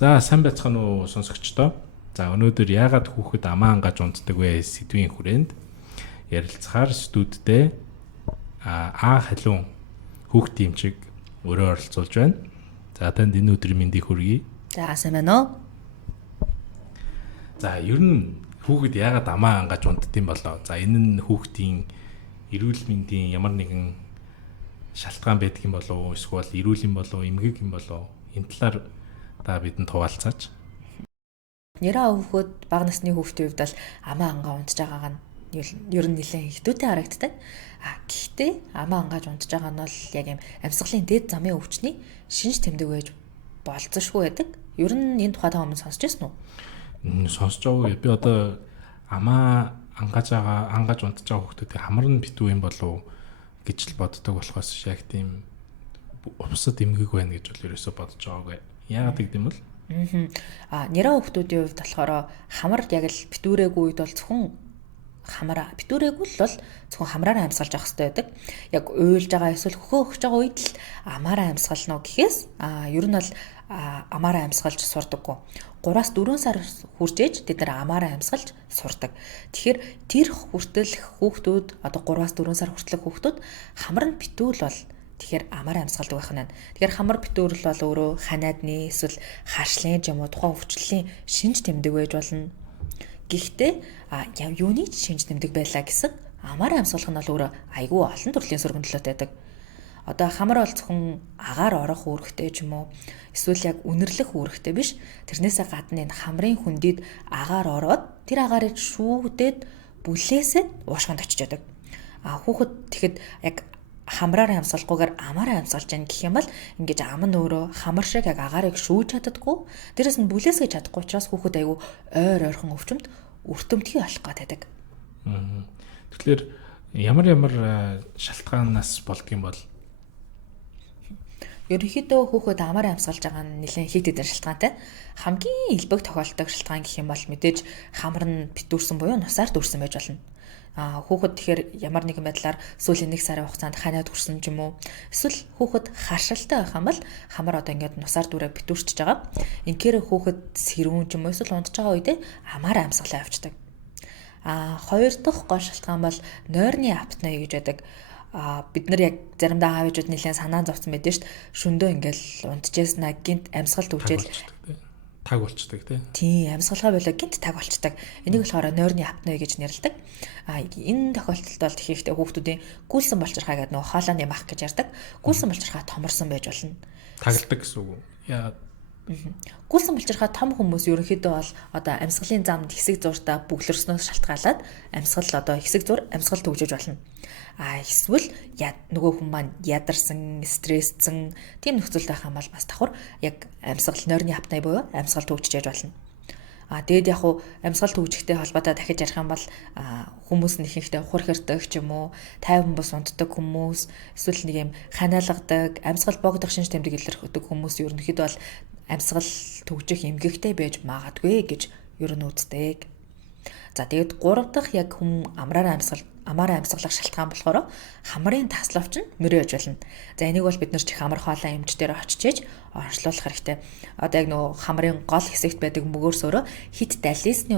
За сайн байцгаана уу сонсогчдоо. За өнөөдөр яагаад хүүхэд амаа ангаж унтдаг вэ сэдвийн хүрээнд ярилцахаар студидтэй халуун хүүхдийн эмчиг өөрөө оролцуулж байна. За танд энэ өдрийн мэндийг хүргэе. За сайн байна уу? За ер нь хүүхэд яагаад амаа ангаж унтдсан болоо? За энэ нь хүүхдийн эрүүл мэндийн ямар нэгэн шалтгаан байдаг юм болов уу? Эсвэл эрүүл юм болов уу? Эмгэг юм болов уу? Энэ талаар та бидэнд хуваалцаач. Нэраа хүүхэд бага насны хүүхдийн хувьд бол амаа ангаа унтж байгаа нь ер нь нэлээд хэдүүтэй харагддаг. Гэхдээ амаа ангааж унтж байгаа нь бол яг юм амьсгалын дэд замын өвчний шинж тэмдэг байж болцсошгүй байдаг. Ер нь энэ тухай та өмнө сонсч байсан уу? Сонсож байгаа. Би одоо амаа ангаж унтж байгаа хүүхдүүдийг хамар нь битүү юм болов гэж л боддог болохоос яг тийм увсад эмгэг байна гэж бол ерөөсө бодож байгаагүй. Яагаад гэдэм бол Нэраа хүүхдүүдийн хувьд болохоор хамар яг л битүүрээгүй үед бол зөвхөн битүүрээгүй л бол зөвхөн хамраараа амьсгалж авах хэрэгтэй байдаг. Яг уйлж байгаа эсвэл хөхөө өгч байгаа үед л амаараа амьсгална уу гэхээс ер нь бол амаараа амьсгалж сурдаггүй. 3-4 сар хүрчээж тэд нар амаараа амьсгалж сурдаг. Тэгэхээр тэр хүртэл хүүхдүүд одоо 3-4 сар хүртэлх хүүхдүүд хамар нь битүүл бол тэгэхээр амаараа амьсгалдаг байх нь. Тэгэхээр хамар битүүрэл бол өөрөө ханиадны эсвэл харшлын ч юм уу тухайн өвчлөлийн шинж тэмдэг байж болно. Гэхдээ юуны шинж тэмдэг байлаа гэсэн амаараа амьсгалах нь бол өөрөө айгүй олон төрлийн сөргөндлөөтэй байдаг. Одоо хамар бол зөвхөн агаар орох үүрэгтэй ч юм уу эсвэл яг үнэрлэх үүрэгтэй биш. Тэрнээсээ гадна энэ хамрын хүндид агаар ороод тэр агаарыг шүүгдээд бүлээсээ уушгинд очиж яадаг. Хүүхэд тэгэхэд яг хамраараа амьсгалахгүйгээр амаараа амьсгалж яах гэх юм бол ингэж ам нь өөрөө хамар шиг яг агаарыг шүүж чаддаггүй. Дээрэс нь бүлээсгэж чадахгүй учраас хүүхэд айгүй ойр ойрхон өвчмөд өртөмтгий болох гэдэг. Тэгэхээр ямар шалтгаанаас болдгийм бол Ерөнхийдөө хүүхэд амаараа амьсгалж байгаа нь нэлээд хит хитэн шалтгаантай. Хамгийн илбэг тохиолддог шалтгаан гэх юм бол мэдээж хамар нь битүүрсэн буюу нусаар дүүрсэн байж болно. Хүүхэд тэгэхээр ямар нэгэн байдлаар сүүлийн 1 сарын хугацаанд ханиад хүрсэн ч юм уу эсвэл хүүхэд харшилтай байх юм бол хамар одоо ингээд нусаар дүүрээ битүүрчж байгаа. Инхээр хүүхэд сэрүүн ч юм уу эсвэл унтж байгаа үедээ амаараа амьсгалаа явуулдаг. Хоёр дахь гол шалтгаан бол нойрны апнэ гэж байдаг. Бид нар яг заримдаа аав ээжүүд нэлээд санаа зовцсон байдаг шүү дээ. Шөндөө ингээл унтжээснаа гинт амьсгал төвжээл таг болчдаг тийм амьсгалгаа болоо гинт таг болчдаг. Энийг болохоор нойрны апнэ гэж нэрлэдэг. Энэ тохиолдолд бол ихэнхдээ хүүхдүүдийн гүйлсэн болчирхаа гэдэг нөгөө хоолойны мах гэж ярьдаг. Гүйлсэн болчирхаа томорсон байж болно. Тагладаг гэсэн үг. Яагаад Гүйлсэн болчирхаа том хүмүүс ерөнхийдөө бол одоо амьсгалын замд хэсэг зуртаа бүглэрснөөс шалтгаалаад амьсгал одоо хэсэг зур амьсгал төвжиж болно. Эсвэл нөгөө хүн маань ядарсан, стрессцэн тийм нөхцөлд байх юм бол бас давхар яг амьсгал нойрны апнэ буюу амьсгал төвжиж яж болно. Дээд яг уу амьсгал төвжихтэй холбоотой дахиж ярих юм бол хүмүүс нь ихэнхдээ ухар хэрдэг ч юм уу, тайван бус унтдаг хүмүүс, эсвэл нэг юм ханиалгадаг, амьсгал богдох шинж тэмдэг илэрхдэг хүмүүс ерөнхийдөө бол амьсгал төвжих эмгэгтэй байж магадгүй гэж ер нь үздэг. За тэгээд 3 дахь яг хүн амаараа амьсгалах шалтгаан болохоор хамрын таславч нь мөрөөж болно. За энийг бол бид нар чих амар хоолой эмч дээр очиж онцлуулах хэрэгтэй. Одоо яг нөгөө хамрын гол хэсэгт байдаг мөгөөрсөөрөө хит далисны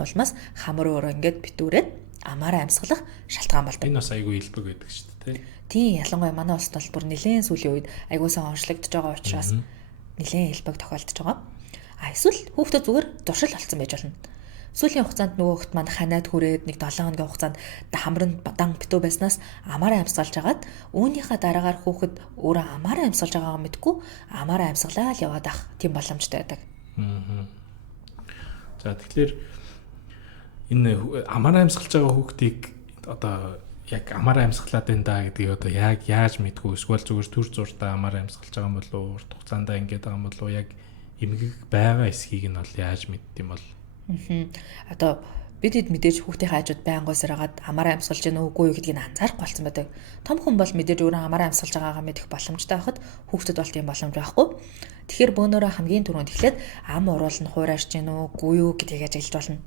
улмаас хамар өөрөө ингээд битүүрээд амаараа амьсгалах шалтгаан болдог. Энэ бас айгүй илбэг байдаг шүү дээ. Тийм ялангуяа манай улсад бол бүр нэлээд сүүлийн үед айгуусан онцлогдож байгаа учраас нэлээд илбэг тохиолдож байгаа. Эсвэл хүүхдүүд зүгээр дуршил болсон байж болно. Сүүлийн хугацаанд нөгөө хүүхд маань ханиад хүрээд нэг 7 хоногийн хугацаанд хамрын дан битүү байснаас амаараа амьсгалж агаад үүнийхээ дараагаар хүүхэд өөрөө амаараа амьсгалж байгаагаа мэдгүй амаараа амьсгалаа л яваад ах тийм боломжтой байдаг. За тэгэхээр энэ амаараа амьсгалж байгаа хүүхдийг одоо яг амаараа амьсгалаад байна да гэдгийг одоо яг яаж мэдгүй эсвэл зүгээр төр зуртаа амаараа амьсгалж байгаа юм болов уу урт хугацаанд ингэж байгаа юм болов уу яг эмгэг байгаа эсхийг нь бол яаж мэддэм бол Одоо бид хэд мэдээж хүүхдийн хажууд байнгуйсаар хагаад амаараа амьсгалж гэнэ үгүй юу гэдгийг анзаарахгүй болсон байдаг. Том хүн бол мэдээж өөрөө амаараа амьсгалж байгаагаа мэдэх боломжтой байхад хүүхдэд бол тийм боломж байхгүй. Тэгэхээр бөөнөрөө хамгийн түрүүнд эхлээд ам уруул нь хуурайж гэнэ үгүй юу гэдгийг ажиглаж болно.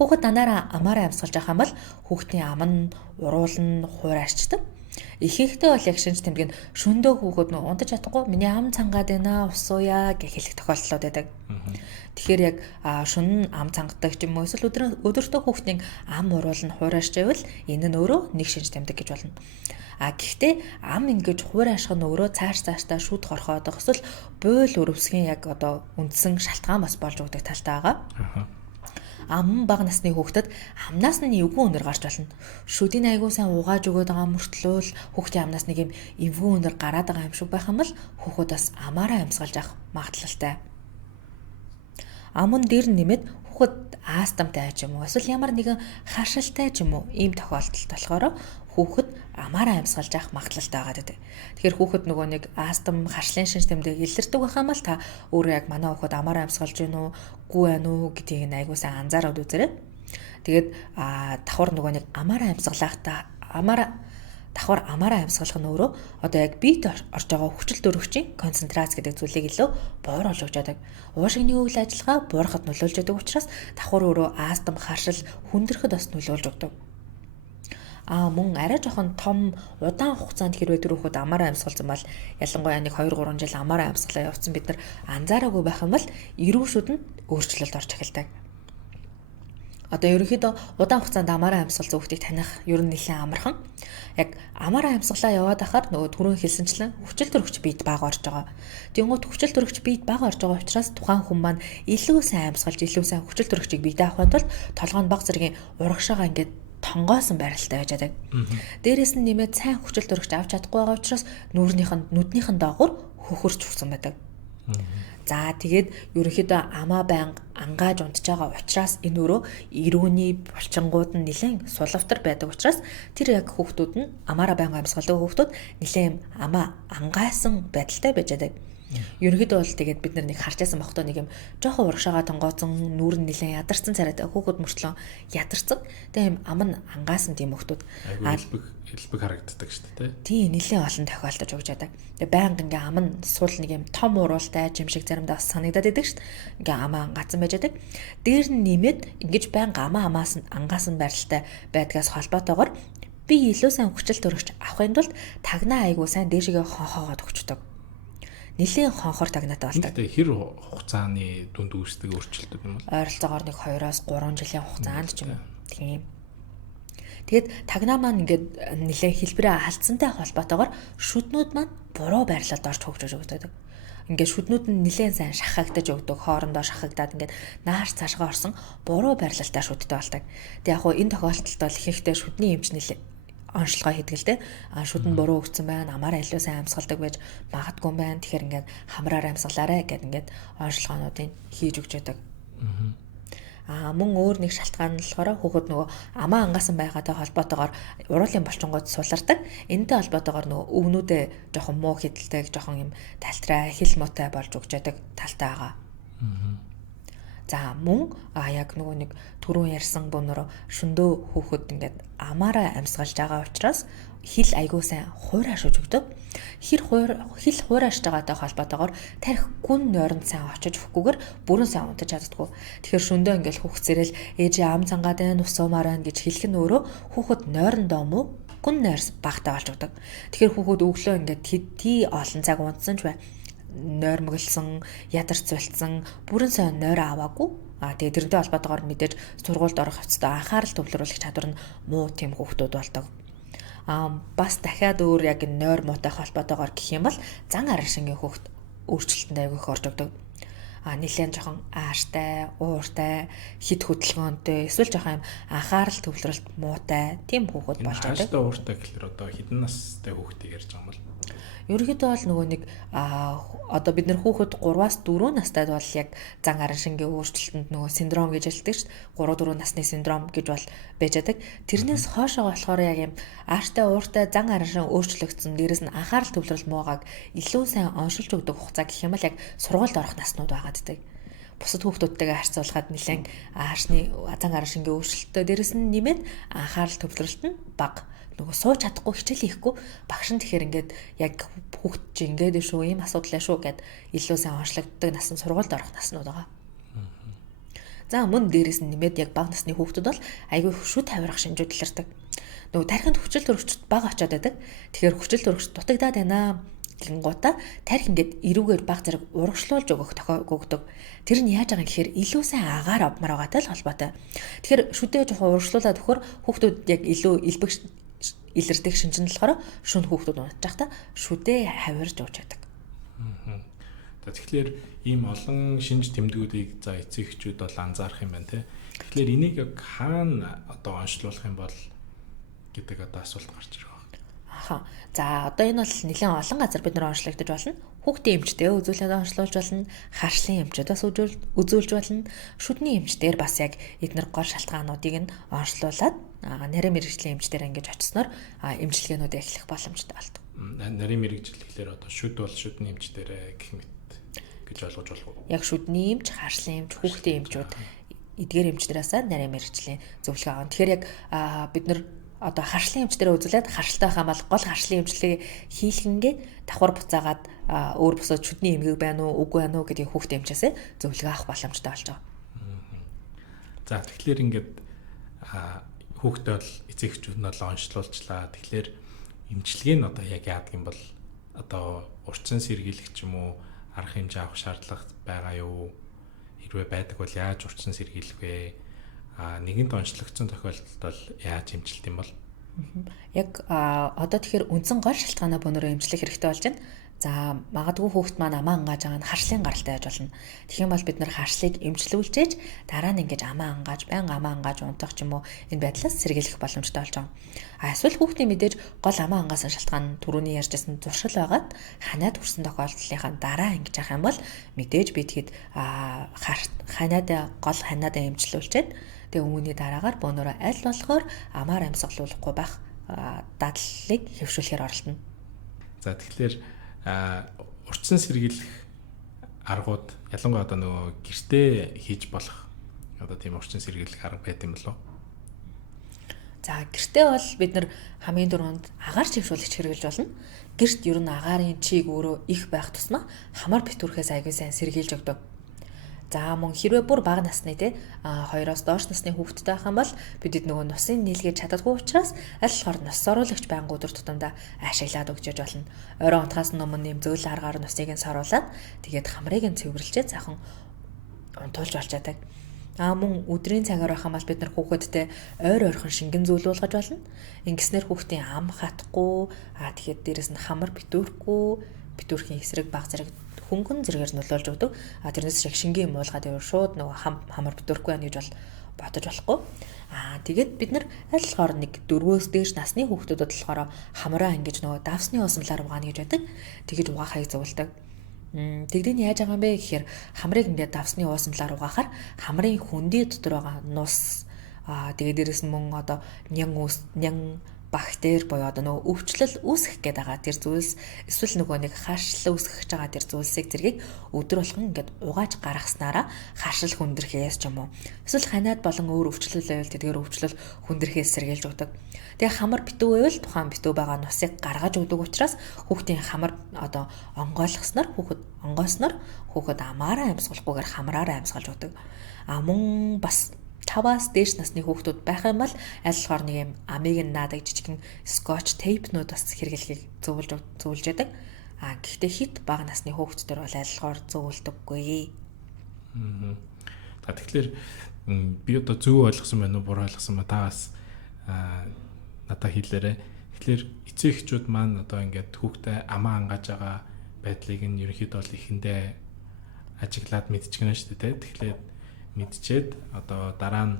Хүүхэд данаараа амаараа амьсгалж байгаа юм бол хүүхдийн ам нь уруул нь хуурайчдаг. Ихэнхдээ бол яг шинж тэмдэг нь шөндөө хүүхэд нөө унтаж чадахгүй миний ам цангаад байна ус ууя гэж хэлэх тохиолдлууд байдаг. Тэгэхээр яг шөнө ам цангадаг ч юм уу эсвэл өдөртөө хүүхдийн ам уруул нь хуурайш байвал энэ нь өөрөө нэг шинж тэмдэг гэж болно. Гэхдээ ам ингэж хуурайшх нь өөрөө цаашдаа шүд хорхоод эсвэл буйл өрөвсгийн яг одоо үндсэн шалтгаан бас болж өгдөг талтай байгаа. Ам бага насны хүүхдэд амнаас нь эвгүй өнөр гарч болно. Шүдийн айгуу сайн угааж өгöd байгаа мөртлөө хүүхдийн амнаас нэг юм эвгүй өнөр гараад байгаа юм шиг байх юм бол хүүхэд бас амаараа амьсгалж авах магадлалтай. Ам нь дээр нэмээд хүүхэд астамтай ч юм уу эсвэл ямар нэгэн харшилтай ч юм уу ийм тохиолдолд болохоор хүүхэд амаараа амьсгалж авах магадлалтай байгаа гэдэг. Тэгэхээр хүүхэд нөгөө нэг астам харшлын шинж тэмдэг илэрдэг байх юм бол та өөрөө яг манай хүүхэд амаараа амьсгалж гин үү, гүй байна уу гэдгийг айгуу сайн анзаараад үзээрэй. Тэгээд давхар нөгөө нэг амаараа амьсгалахдаа давхар амаараа амьсгалах нь өөрөө одоо яг биед орж байгаа хүчил дөрөвчийн концентрац гэдэг зүйлийг илүү бууруулж өгч яадаг. Уушигны үйл ажиллагаа буурахад нөлөөлж яадаг учраас давхар өөрөө астам харшил хүндрэхэд бас нөлөөлж өгдөг. Мөн арай жоохон том удаан хугацаанд хэрвээ тэр хүүхэд амаараа амьсгалсан бол ялангуяа нэг 2-3 жил амаараа амьсгалаа явуулсан бид нар анзаараагүй байх юм бол эрүү шүд нь өөрчлөлт орж эхэлдэг. Одоо ерөнхийдөө удаан хугацаанд амаараа амьсгалсан хүүхдийг таних ер нь нэлээд амархан. Яг амаараа амьсгалаа яваад ахаар нөгөө түрүүн хэлсэнчлэн хүчил төрөгч биед бага орж байгаа. Тэнгуут хүчил төрөгч биед бага орж байгаа учраас тухайн хүн маань илүү сайн амьсгалж илүү сайн хүчил төрөгчийг биедээ авахын тулд толгойн бага зэргийн урагшаага ингээд тонгоосон байралтай байж байгаа. Дээрээс нь нэмээд сайн хүчил төрөгч авч чадахгүй байгаа учраас нүднийхэн доогуур хөхөрч хүрсэн байдаг. За тэгээд ерөнхийдөө амаа байнга ангааж унтж байгаа учраас энэ өөрөө эрүүний булчингууд нь нэлээд сулавтар байдаг учраас тэр яг хүүхдүүд нь амаараа байнга амьсгалдаг хүүхдүүд нэлээд амаа ангаасан байдалтай байж байгаа. Ерөнхийдөө бол тэгээд бид нэг харж байсан бохтой нэг юм жоохон урагшаага тонгооцсон нүүр нь нэлээд ядарсан царайтай хүүхэд мөртлөө ядарсан. Тэгээд ам нь ангаасан тийм хүүхдүүд элбэг харагддаг шүү дээ. Тийм нэлээд олон тохиолдож өгч байдаг. Тэгээд байнга ингээ ам нь сул нэг юм том уруултай жимшиг заримдаа санагдаад идэг шүү дээ. Ингээ амаа ангаасан байж байдаг. Дээр нь нэмээд ингэж байнга амаас нь ангаасан байралтай байдгаас холбоотойгоор би илүү сайн хүчил төрөгч авахын тулд тагнаа айгуу сайн дээшгээ хонхоогоод өгчдөг. Нэлийн хонхор тагнаатай болдог. Гэхдээ хэр хугацааны дунд үүсдэг өөрчлөлтүүд юм бол ойролцоогоор нэг 2-3 жилийн хугацаанд ч юм уу. Тийм. Тэгэд тагнаа маань ингээд нэлээд хэлбэрээ алдсантай холбоотойгоор шүднүүд маань буруу байрлалд орж хөгжиж өгдөг. Ингээд шүднүүд нь нэлээд сайн шахагдаж өгдөг, хоорондоо шахагдаад ингээд нааш цаашгаа орсон буруу байрлалтай шүдтэй болдог. Тэг яг хуу энэ тохиолдолд бол ихэнхдээ шүдний эмч нэлээд онцлогоо хийдгэлтэй шүд нь буруу өгсөн байна, амаараа илүү сайн амьсгалдаг байж магадгүй байна. Тэгэхээр ингээд хамраар амьсгалаарэ гэд ингээд онцлогоонуудыг хийж өгч яадаг. Мөн өөр нэг шалтгаан нь болохоор хүүхэд нөгөө амаа ангаасан байгаатай холбоотойгоор уруулын булчингууд сулардаг. Энэтэй холбоотойгоор нөгөө өвнүүдээ жоохон муу хидэлтэй, жоохон юм талтрай, хил муутай болж өгч яадаг талтай байгаа. За мөн яг нөгөө нэг түрүүн ярьсан бөөнөрө шөндөө хүүхэд ингээд амаараа амьсгалж байгаа учраас хил айгуу сайн хуурайшж өгдөг. Хил хуурайшж байгаатай холбоотойгоор тарих гүн нойронд сайн очиж өгөхгүйгээр бүрэн сайн унтаж чаддаггүй. Тэгэхээр шөндөө ингээд хүүхцэрэл ээжээ ам цангаад байна, ус уумаар байна гэж хэлэх нь өөрөө хүүхэд нойрондоо муу гүн нойрс багтаа болж өгдөг. Тэгэхээр хүүхэд өглөө ингээд тий олон цаг унтсан ч бай нойрмоглсон, ядарч зулцсан, бүрэн сайн нойр аваагүй. Тэгээ тэрнтэй холбоотойгоор мэдээж сургуульд орох хэвчээ анхаарал төвлөрүүлэх чадвар нь муу тийм хүүхдүүд болдог. Бас дахиад өөр яг нойр муутай холбоотойгоор гэх юм бол зан араншингийн хүүхд өөрчлөлтөнд аягүй их орж өгдөг. Нэлээд жоохон ааштай, ууртай, хид хөдөлгөөнтэй, эсвэл жоохон юм анхаарал төвлөрөлт муутай тийм хүүхэд болж байгаа. Ааштай ууртай гэхэлэр одоо хэдэн настай хүүхдийг ярьж байгаа юм бол ерөнхийдөө бол нөгөө нэг одоо бид нэр хүүхэд 3-4 настайд бол яг зан араншингийн өөрчлөлтөнд нөгөө синдром гэж хэлдэг шүү дээ. 3-4 насны синдром гэж бол байж байдаг. Тэрнээс хоошоо болохоор яг юм ааштай ууртай зан араншин өөрчлөгдсөн. Дээрээс нь анхаарал төвлөрөл муугааг илүү сайн оншилж өгдөг хугацаа гэх юм бол яг сургуульд орох наснууд байгаа гэдэг. Бусад хүүхдүүдтэйгээ харьцуулахад нэлээд аашны зан араншингийн өөрчлөлтөд дээрээс нь нэмээд анхаарал төвлөрөлт нь бага. Нөгөө сууж чадахгүй хичээл хийхгүй багш нь тэгэхээр ингээд яг хүүхд чи ингээд шүү ийм асуудал шүү гэд илүү сайн онцлогддог нас нь сургуульд орох наснууд байгаа. За мөн дээрээс нь нэмээд яг бага насны хүүхдүүд бол айгүй шүд тавирах шинжүүд илэрдэг. нөгөө тархинд хүчил төрөгчд бага очиод байдаг. Тэгэхээр хүчил төрөгч дутагдаад байна гингуудаа тарих ингээд эрүүгээр баг зэрэг урагшлуулж өгдөг. Тэр нь яаж байгаа юм гэхээр илүү сайн агаар авмаар байгаатай л холбоотой. Тэгэхээр шүдээ жоохон урагшлуулад өгөхөр хүүхдүүд яг илүү илэрдэг шинжин болохоор шүн хүүхдүүд унтчих та шүдээ хавирж өгч байдаг. Тэгэхээр ийм олон шинж тэмдгүүдийг за эцэг эхчүүд бол анзаарах юм байна те. Тэгэхээр энийг яг хаана одоо онцлуулах юм бол гэдэг одоо асуулт гарч ирэх байна. Аха. За одоо энэ бол нэлээд олон газар бид нар онцлогдож болно. Хүүхдийн эмчтэй үзүүлэлтэд онцлуулж болно. Харшлын эмчтэй бас үзүүлж болно. Шүдний эмчдэр бас яг эдгээр гол шалтгаануудыг нь онцлуулад нарийн мэрэгжлийн эмчдэр ингэж очисноор эмчилгээнүүдээ эхлэх боломжтой болдог. Нарийн мэрэгжил гэхэлэр одоо шүд бол шүдний эмчдэрэ гэх мэт гэж ойлгож болох уу? Яг шүдний эмч, харшлын эмч, хүүхдийн эмчүүд эдгээр эмчдэрээс нарийн мэрэгжлийн зөвлөгөө авах. Тэгэхээр яг бид нар одоо харшлын эмчдэрээ үзүүлээд харшилтай байх юм бол гол харшлын эмчилгээг хийлгэнгээ давхар буцаагаад өөр бусад шүдний эмгэг байна уу, үгүй байна уу гэдгийг хүүхдийн эмчээс зөвлөгөө авах боломжтой болж байгаа. За тэгэхээр ингээд хүүхдээ бол эцэг эхчүүд нь бол онцлуулчлаа. Тэгэхээр эмчилгээ нь одоо яг яадаг юм бол одоо урьдчилан сэргийлэх ч юм уу арга хэмжээ авах шаардлага байгаа юу? Хэрвээ байдаг бол яаж урьдчилан сэргийлэх вэ? Нэгэнт онцлогдсон тохиолдолд бол яаж эмчилт юм бол? Яг одоо тэгэхээр үндсэн гол шалтгаанаа бөөнөрөө эмчлэх хэрэгтэй болж байна. За магадгүй хүүхэд маань амаа ангааж байгаа нь харшлын гаралтай байж болно. Тэгэх юм бол бид нар харшлыг эмчлүүлжээж дараа нь ингэж амаа ангааж, байнга амаа ангааж унтах ч юм уу энэ байдлаас сэргийлэх боломжтой болж байгаа. Эсвэл хүүхдийн мэдээж гол амаа ангаасан шалтгаан нь түрүүний ярьжсэн зуршил байгаад ханаад хүрсэн тохиолдлынхаа дараа ингэж авах юм бол мэдээж би тэгэд гол ханаадаа эмчлүүлчихэд тэгээ үүний дараагаар бөөнөрөө аль болохоор амаар амьсгалуулахгүй байх дадлалыг хэвшүүлэхээр оролдоно. За тэгэхээр урьдчилан сэргийлэх аргууд ялангуяа одоо нөгөө гэртээ хийж болох одоо тийм урьдчилан сэргийлэх арга байт юм болов уу? За гэртээ бол бид нар хамгийн түрүүнд агаар чившүүлэгч хэрэглэж болно. Гэрт ер нь агаарын чийг өөрөө их байх тусмаа хамар битүүрхээс аягүй сайн сэргийлж өгдөг. За мөн хэрвээ бүр бага насны 2-оос доош насны хүүхэдтэй байх юм бол бидэд нөгөө нусын нийлгэж чаддаггүй учраас аль болохоор нус соруулагч байнгын өдөр тутамдаа ашиглаад өгч болно. Орой унтахаас өмнө нэм зөөл аргаар нусыг нь соруулаад тэгээд хамрыг нь цэвэрлжээ цаахан унтуулж болж чаддаг. Мөн өдрийн цагаар байх юм бол бид нар хүүхэдтэй ойр ойрхон шингэн зүйлүүлгэж болно. Ингэснээр хүүхдийн ам хатахгүй тэгээд дээрэс нь хамар битүүрхийн эсрэг баг зэрэг хөнгөн зэрэгээр нөлөөлж өгдөг. Тэрнээс шиг шингийн юм уулгаад яваа шууд нөгөө хамар битүүрхгүй байна гэж бол бодож болохгүй. Тэгээд бид нар аль болохоор нэг 4-өөс дээш насны хүүхдүүдэд болохоор хамраа ингэж нөгөө давсны усмлаар угаана гэж байдаг. Тэгэж угаахыг зөвлөдөг. Тэгдийн яаж байгаа юм бэ гэхээр хамрыг ингээд давсны усмлаар угаахаар хамрын хөндөй дотор байгаа нус тэгээд дээрэс нь мөн одоо нян бактери буюу одоо нөгөө өвчлөл үүсгэх гээд байгаа тэр зүйлс эсвэл нөгөө нэг харшил үүсгэж байгаа тэр зүйлсийг зэргийг өдөр болгон ингээд угааж гаргаснараа харшил хүндрэхээс ч юм уу эсвэл ханаад болон өөр өвчлөл байвал тэдгээр өвчлөл хүндрэхээс сэргийлж өгдөг. Тэгээ хамар битүү байвал тухайн битүү байгаа нусыг гаргаж өгдөг учраас хүүхдийн хамар одоо онгойлгосноор хүүхэд амаараа амьсгалахгүйгээр хамраараа амьсгалж өгдөг. Мөн бас 5-аас дээш насны хүүхдүүд байх юм бол аль болохоор нэг юм амийг нь наадаг жижигэн скотч тейпнүүд бас хэрэглэхийг зөвлөж байдаг. Гэхдээ хит бага насны хүүхдүүд бол аль болохоор зөвлөдөггүй. Тэгэхээр би одоо зөв ойлгосон байна уу, буруу ойлгосон ба та бас надад хэлээрэй. Тэгэхээр эцэг эхчүүд маань одоо ингээд хүүхдээ амаа ангааж байгаа байдлыг нь ерөнхийдөө бол ихэндээ ажиглаад мэдчихнэ шүү дээ. Тэгэхээр мэдчихэд одоо дараа нь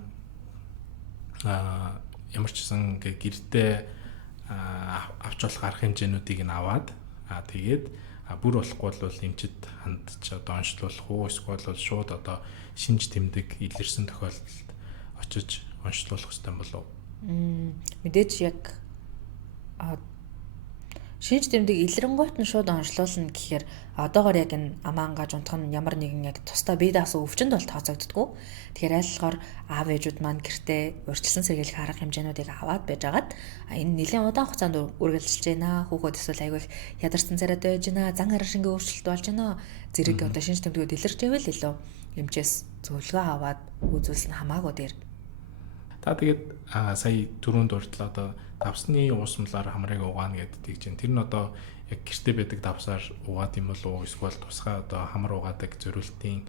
ямар ч гэсэн гэртээ авч болох арга хэмжээнүүдийг нь аваад тэгээд бүр болохгүй бол эмчэд хандж одоо онцлуулах уу эсвэл бол шууд одоо шинж тэмдэг илэрсэн тохиолдолд очиж онцлуулах хэрэгтэй болов уу? Мэдээж яг шинж тэмдэг илрэнгуйт нь шууд онцлуулна гэхээр одоогоор яг энэ амаа ангааж унтах нь ямар нэгэн яг тусдаа бие даасан өвчнөд бол тооцогддгоо. Тэгэхээр аль болохоор аав ээжүүд маань гэртээ урьдчилан сэргийлэх арга хэмжээнүүдийг аваад байжгаад энэ нэлээд удаан хугацаанд үргэлжилж байна. Хүүхэд эсвэл айгүй ядарсан царайтай байж байна. Зан арга шингийн өөрчлөлт болж байна. Зэрэг одоо шинж тэмдгүүд илэрч байвал илүү эмчээс зөвлөгөө аваад үзүүлсэн хамаагүй дээр. Та тэгээд сая түрүүнд уртлаа одоо давсны уусмлаар хамрыг угаана гэдгийг чинь тэр нь одоо яг гэрте байдаг давсаар угаад юм болов уу эсвэл тусгай одоо хамар угаадаг зөрүүлтийн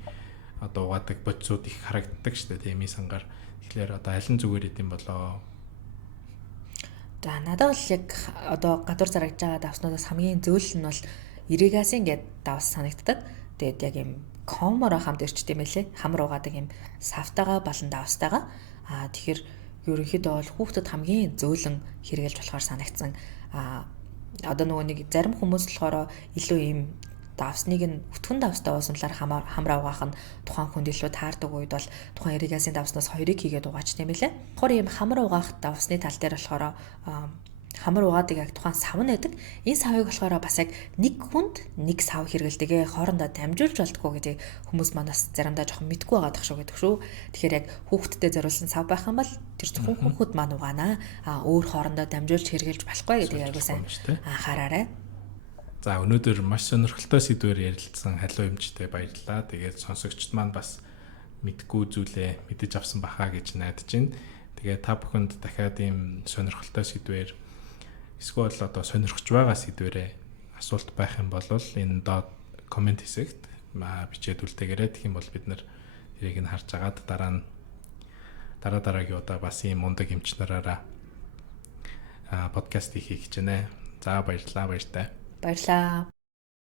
одоо угаадаг бодисууд их харагддаг шүү дээ тийм сангаар. Тэгэхээр одоо аль нь зүгээр идэм болоо. За надад бол яг одоо гадуур зарагдж байгаа давснуудаас хамгийн зөөл нь бол ирригасын гээд давс санагддаг. Тэгээд яг юм комморо хамт ирчтэй юм лээ. Хамар угаадаг юм савтаага болон давстайгаа. Тэгэхээр ерөнхийдөө бол хүүхдэд хамгийн зөөлөн хэрэгжилж болохоор санагдсан. Одоо нөгөө нэг зарим хүмүүс болохоор илүү юм давсныг нь өтгөн давстай уусамлаар хамраа угаах нь тухайн хүнд илүү таардаг үед бол тухайн ирригасын давснаас хоёрыг хийгээд угаачтай юм лээ. Хор юм хамар угаах давсны тал дээр болохоор хамар угаадаг яг тухайн сав нь байдаг. Энэ савыг болохоор бас яг нэг хүнд нэг сав хэрэгэлдэгэ хоорондоо дамжуулж болтгоо гэдэг хүмүүс манаас заримдаа жоохон мэдгүй байгаа дах шүү гэдэг шүү. Тэгэхээр яг хүүхдэд зориулсан сав байх юм бол тэр зөвхөн хүүхэд маань угаана. Өөр хоорондоо дамжуулж хэрэгэлж болохгүй гэдэг аягүй сайн анхаараарай. За өнөөдөр маш сонирхолтой сэдвээр ярилцсан халуун эмчтэй баярлалаа. Тэгээд сонсогчд маань бас мэдгүй зүйлээ мэдэж авсан бахаа гэж найдаж байна. Тэгээд та бүхэнд дахиад ийм сонирхолтой сэдвээр эсвэл одоо сонирхож байгаа сэдвэрээ асуулт байх юм бол энэ доод комент хэсэгт бичээд үлдээгээрэй. Тэгэх юм бол бид нэр тэрийг нь харж агаад дараагийн удаа бас ийм мундаг эмч нараараа подкаст хийх гэж байна. За баярлалаа баяртай. Баярлалаа.